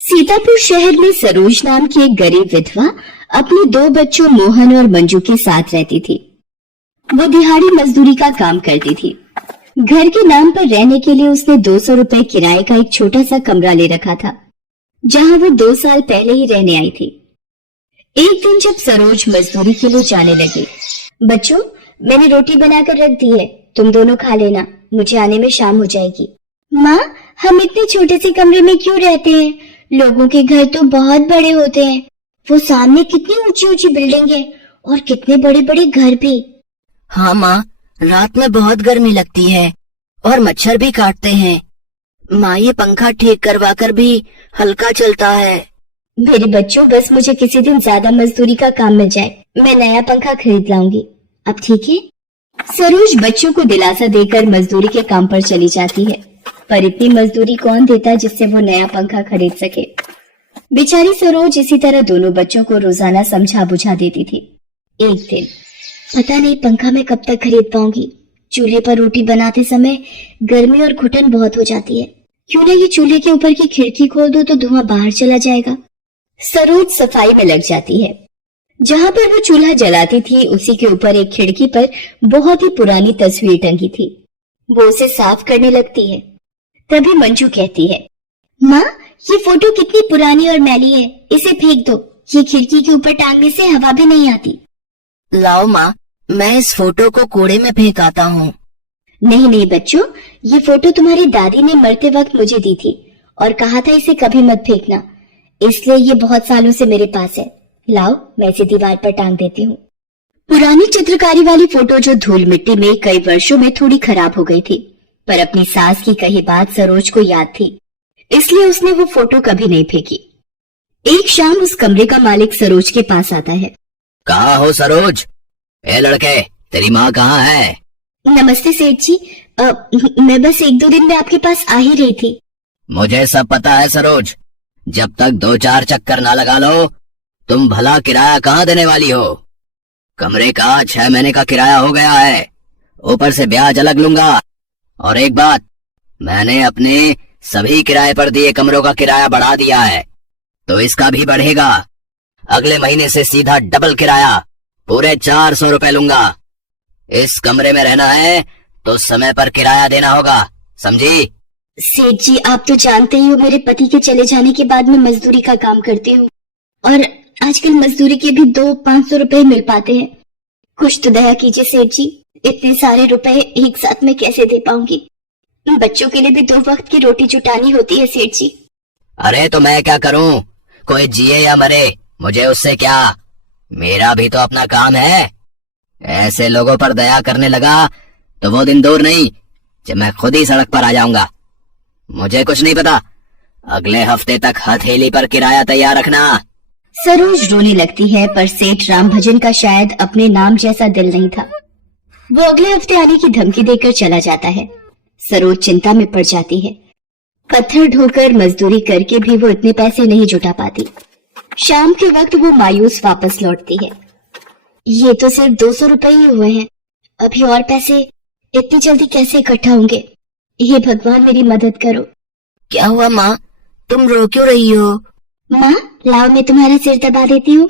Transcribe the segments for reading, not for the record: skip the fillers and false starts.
सीतापुर शहर में सरोज नाम की एक गरीब विधवा अपने 2 बच्चों मोहन और मंजू के साथ रहती थी। वो दिहाड़ी मजदूरी का काम करती थी। घर के नाम पर रहने के लिए उसने 200 रुपए किराए का एक छोटा सा कमरा ले रखा था, जहां वो 2 साल पहले ही रहने आई थी। एक दिन जब सरोज मजदूरी के लिए जाने लगी, बच्चों, मैंने रोटी बनाकर रख दी है, तुम दोनों खा लेना, मुझे आने में शाम हो जाएगी। माँ, हम इतने छोटे से कमरे में क्यों रहते हैं? लोगों के घर तो बहुत बड़े होते हैं। वो सामने कितनी ऊंची ऊंची बिल्डिंग है और कितने बड़े बड़े घर भी। हाँ माँ, रात में बहुत गर्मी लगती है और मच्छर भी काटते हैं। माँ, ये पंखा ठीक करवा कर भी हल्का चलता है। मेरे बच्चों, बस मुझे किसी दिन ज्यादा मजदूरी का काम मिल जाए, मैं नया पंखा खरीद लाऊंगी। अब ठीक है? सरोज बच्चों को दिलासा देकर मजदूरी के काम पर चली जाती है, पर इतनी मजदूरी कौन देता जिससे वो नया पंखा खरीद सके। बेचारी सरोज इसी तरह दोनों बच्चों को रोजाना समझा बुझा देती थी। एक दिन, पता नहीं पंखा मैं कब तक खरीद पाऊंगी। चूल्हे पर रोटी बनाते समय गर्मी और घुटन बहुत हो जाती है। क्यों ना ये चूल्हे के ऊपर की खिड़की खोल दो तो धुआं बाहर चला जाएगा। सरोज सफाई में लग जाती है। जहां पर वो चूल्हा जलाती थी उसी के ऊपर एक खिड़की पर बहुत ही पुरानी तस्वीर टंगी थी। वो उसे साफ करने लगती है। तभी मंजू कहती है, माँ, ये फोटो कितनी पुरानी और मैली है, इसे फेंक दो। ये खिड़की के ऊपर टांगने से हवा भी नहीं आती। लाओ माँ, मैं इस फोटो को कूड़े में फेंक आता हूँ। नहीं नहीं बच्चों, ये फोटो तुम्हारी दादी ने मरते वक्त मुझे दी थी और कहा था इसे कभी मत फेंकना, इसलिए ये बहुत सालों से मेरे पास है। लाओ, मैं इसे दीवार पर टांग देती हूँ। पुरानी चित्रकारी वाली फोटो जो धूल मिट्टी में कई वर्षों में थोड़ी खराब हो गई थी, पर अपनी सास की कही बात सरोज को याद थी, इसलिए उसने वो फोटो कभी नहीं फेंकी। एक शाम उस कमरे का मालिक सरोज के पास आता है। कहाँ हो सरोज? ए लड़के, तेरी माँ कहाँ है? नमस्ते सेठ जी, मैं बस 1-2 दिन में आपके पास आ ही रही थी। मुझे सब पता है सरोज, जब तक 2-4 चक्कर ना लगा लो, तुम भला किराया कहाँ देने वाली हो? कमरे का 6 महीने का किराया हो गया है, ऊपर से ब्याज अलग लूंगा। और एक बात, मैंने अपने सभी किराए पर दिए कमरों का किराया बढ़ा दिया है, तो इसका भी बढ़ेगा। अगले महीने से सीधा डबल किराया, पूरे 400 रुपए लूंगा। इस कमरे में रहना है तो समय पर किराया देना होगा, समझी? सेठ जी, आप तो जानते ही हो मेरे पति के चले जाने के बाद मैं मजदूरी का काम करती हूँ और आजकल मजदूरी के भी 200-500 रुपए मिल पाते हैं। कुछ तो दया कीजिए सेठ जी, इतने सारे रुपए एक साथ में कैसे दे पाऊंगी? बच्चों के लिए भी 2 वक्त की रोटी जुटानी होती है सेठ जी। अरे तो मैं क्या करूं? कोई जिए या मरे, मुझे उससे क्या? मेरा भी तो अपना काम है। ऐसे लोगों पर दया करने लगा तो वो दिन दूर नहीं जब मैं खुद ही सड़क पर आ जाऊंगा। मुझे कुछ नहीं पता, अगले हफ्ते तक हथेली पर किराया तैयार रखना। सरोज रोने लगती है, पर सेठ रामभजन का शायद अपने नाम जैसा दिल नहीं था। वो अगले हफ्ते आने की धमकी देकर चला जाता है। सरोज चिंता में पड़ जाती है। पत्थर ढोकर मजदूरी करके भी वो इतने पैसे नहीं जुटा पाती। शाम के वक्त वो मायूस वापस लौटती है। ये तो सिर्फ 200 रुपए ही हुए हैं, अभी और पैसे इतनी जल्दी कैसे इकट्ठा होंगे? हे भगवान, मेरी मदद करो। क्या हुआ माँ, तुम रो क्यों रही हो? माँ, लाओ मैं तुम्हारा सिर दबा देती हूँ।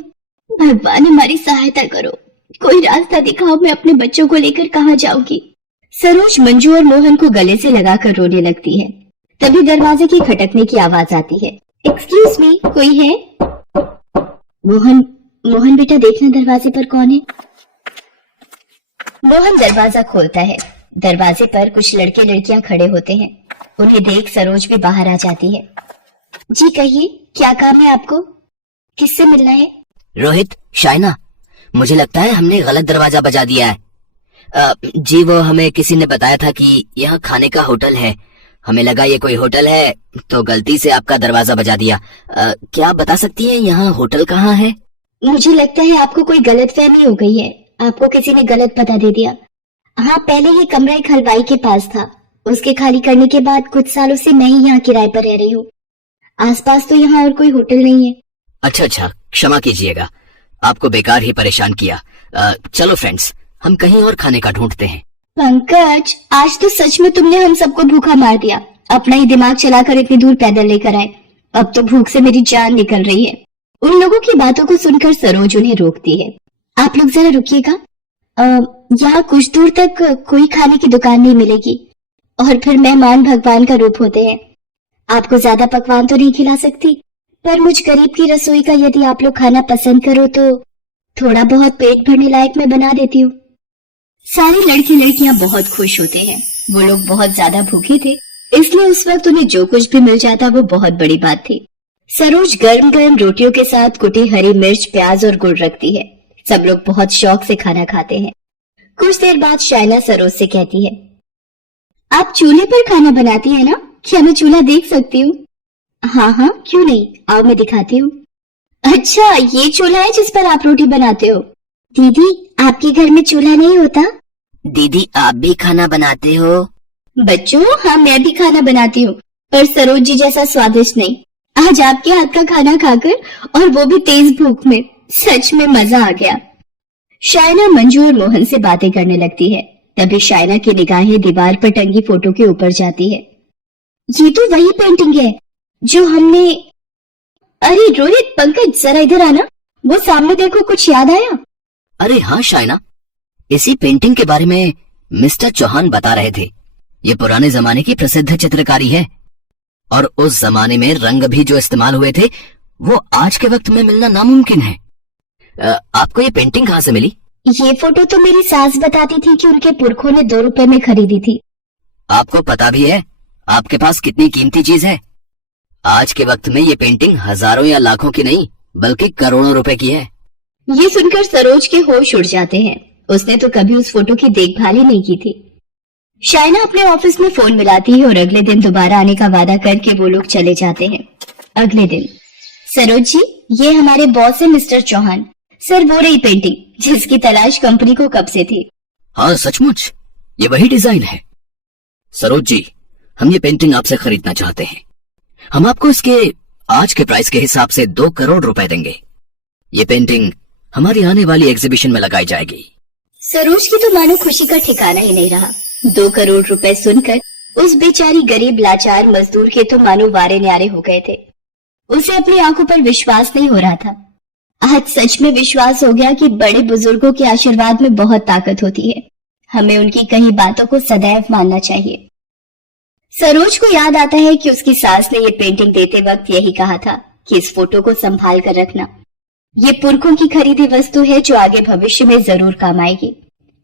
भगवान हमारी सहायता करो, कोई रास्ता दिखाओ, मैं अपने बच्चों को लेकर कहाँ जाऊंगी? सरोज मंजू और मोहन को गले से लगाकर रोने लगती है। तभी दरवाजे की खटकने की आवाज आती है। एक्सक्यूज मी, कोई है? मोहन बेटा, देखना दरवाजे पर कौन है। मोहन दरवाजा खोलता है। दरवाजे पर कुछ लड़के लड़कियां खड़े होते हैं। उन्हें देख सरोज भी बाहर आ जाती है। जी कहिए, क्या काम है आपको? किससे मिलना है? रोहित, शाइना, मुझे लगता है हमने गलत दरवाजा बजा दिया है। जी, वो हमें किसी ने बताया था कि यहाँ खाने का होटल है। हमें लगा ये कोई होटल है तो गलती से आपका दरवाजा बजा दिया। क्या आप बता सकती हैं यहाँ होटल कहाँ है? मुझे लगता है आपको कोई गलतफहमी हो गई है, आपको किसी ने गलत पता दे दिया। हाँ, पहले ये कमरा एक हलवाई के पास था, उसके खाली करने के बाद कुछ सालों से मैं ही यहाँ किराए पर रह रही हूँ। आसपास तो यहाँ और कोई होटल नहीं है। अच्छा, क्षमा कीजिएगा, आपको बेकार ही परेशान किया। चलो फ्रेंड्स, हम कहीं और खाने का ढूंढते हैं। पंकज, आज तो सच में तुमने हम सबको भूखा मार दिया। अपना ही दिमाग चलाकर इतनी दूर पैदल लेकर आए। अब तो भूख से मेरी जान निकल रही है। उन लोगों की बातों को सुनकर सरोज उन्हें रोकती है। आप लोग जरा रुकिएगा, यहाँ कुछ दूर तक कोई खाने की दुकान नहीं मिलेगी, और फिर मेहमान भगवान का रूप होते हैं। आपको ज्यादा पकवान तो नहीं खिला सकती, पर मुझ गरीब की रसोई का यदि आप लोग खाना पसंद करो तो थोड़ा बहुत पेट भरने लायक मैं बना देती हूँ। सारे लड़के लड़कियां बहुत खुश होते हैं। वो लोग बहुत ज्यादा भूखे थे, इसलिए उस वक्त उन्हें जो कुछ भी मिल जाता वो बहुत बड़ी बात थी। सरोज गर्म गर्म रोटियों के साथ कुटी हरी मिर्च, प्याज और गुड़ रखती है। सब लोग बहुत शौक से खाना खाते हैं। कुछ देर बाद शाइना सरोज से कहती है, आप चूल्हे पर खाना बनाती है ना? क्या मैं चूल्हा देख सकती हूँ? हाँ हाँ, क्यों नहीं, आओ मैं दिखाती हूँ। अच्छा, ये चूल्हा है जिस पर आप रोटी बनाते हो? दीदी, आपके घर में चूल्हा नहीं होता? दीदी, आप भी खाना बनाते हो? बच्चों, हाँ मैं भी खाना बनाती हूँ, पर सरोज जी जैसा स्वादिष्ट नहीं। आज आपके हाथ का खाना खाकर, और वो भी तेज भूख में, सच में मजा आ गया। शाइना मंजू और मोहन से बातें करने लगती है। तभी शाइना की निगाहें दीवार पर टंगी फोटो के ऊपर जाती है। ये तो वही पेंटिंग है जो हमने। अरे रोहित, पंकज, जरा इधर आना, वो सामने देखो, कुछ याद आया? अरे हाँ शाइना, इसी पेंटिंग के बारे में मिस्टर चौहान बता रहे थे। ये पुराने जमाने की प्रसिद्ध चित्रकारी है, और उस जमाने में रंग भी जो इस्तेमाल हुए थे वो आज के वक्त में मिलना नामुमकिन है। आपको ये पेंटिंग कहाँ से मिली? ये फोटो तो मेरी सास बताती थी कि उनके पुरखों ने 2 रुपए में खरीदी थी। आपको पता भी है आपके पास कितनी कीमती चीज है? आज के वक्त में ये पेंटिंग हजारों या लाखों की नहीं बल्कि करोड़ों रुपए की है। ये सुनकर सरोज के होश उड़ जाते हैं। उसने तो कभी उस फोटो की देखभाल ही नहीं की थी। शाइना अपने ऑफिस में फोन मिलाती है और अगले दिन दोबारा आने का वादा करके वो लोग चले जाते हैं। अगले दिन, सरोज जी, ये हमारे बॉस है मिस्टर चौहान। सर, वो रही पेंटिंग जिसकी तलाश कंपनी को कब से थी। हाँ सचमुच, ये वही डिजाइन है। सरोज जी, हम ये पेंटिंग आपसे खरीदना चाहते हैं। हम आपको इसके आज के प्राइस के हिसाब से 2 करोड़ रुपए देंगे। ये पेंटिंग हमारी आने वाली एग्जीबिशन में लगाई जाएगी। सरोज की तो मानो खुशी का ठिकाना ही नहीं रहा। 2 करोड़ रुपए सुनकर उस बेचारी गरीब लाचार मजदूर के तो मानो वारे न्यारे हो गए थे। उसे अपनी आंखों पर विश्वास नहीं हो रहा था। आज सच में विश्वास हो गया कि बड़े बुजुर्गों के आशीर्वाद में बहुत ताकत होती है। हमें उनकी कही बातों को सदैव मानना चाहिए। सरोज को याद आता है कि उसकी सास ने ये पेंटिंग देते वक्त यही कहा था कि इस फोटो को संभाल कर रखना। ये पुरखों की खरीदी वस्तु है जो आगे भविष्य में जरूर काम आएगी।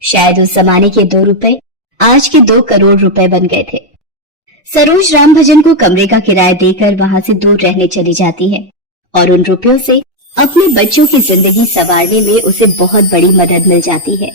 शायद उस जमाने के 2 रुपए आज के 2 करोड़ रुपए बन गए थे। सरोज राम भजन को कमरे का किराया देकर वहां से दूर रहने चली जाती है, और उन रुपयों से अपने बच्चों की जिंदगी संवारने में उसे बहुत बड़ी मदद मिल जाती है।